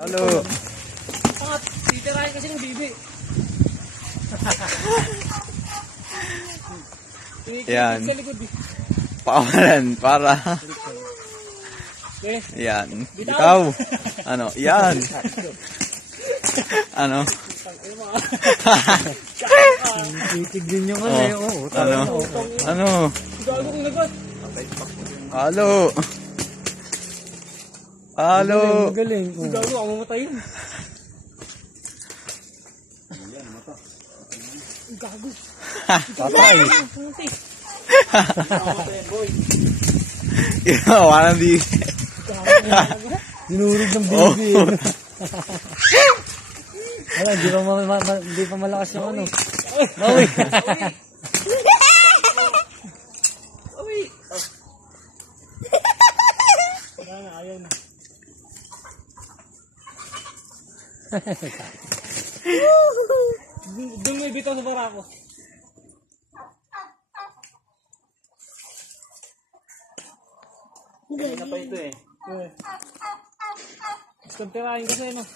Halo. Pangat, titirahin kasi ng bibi. Yan. Sa likod eh. Pakawalan para. Okay. Yan. Bitaw. Ano? Yan. Ano? Titig din yung ano eh. Oo. Ano? Ano? Gago kong lagot. Halo. Halo. Galing. Gago ako mamatayin. Gago. Patay. Ginawa ng bibi. Dinurog ng bibi. Wala, di pa malakas yung ano. Bawi. Bawi. Wala na, ayaw na. Doon may bitaw sa barako. Hindi na pa ito eh. Stop tirahin kasi no.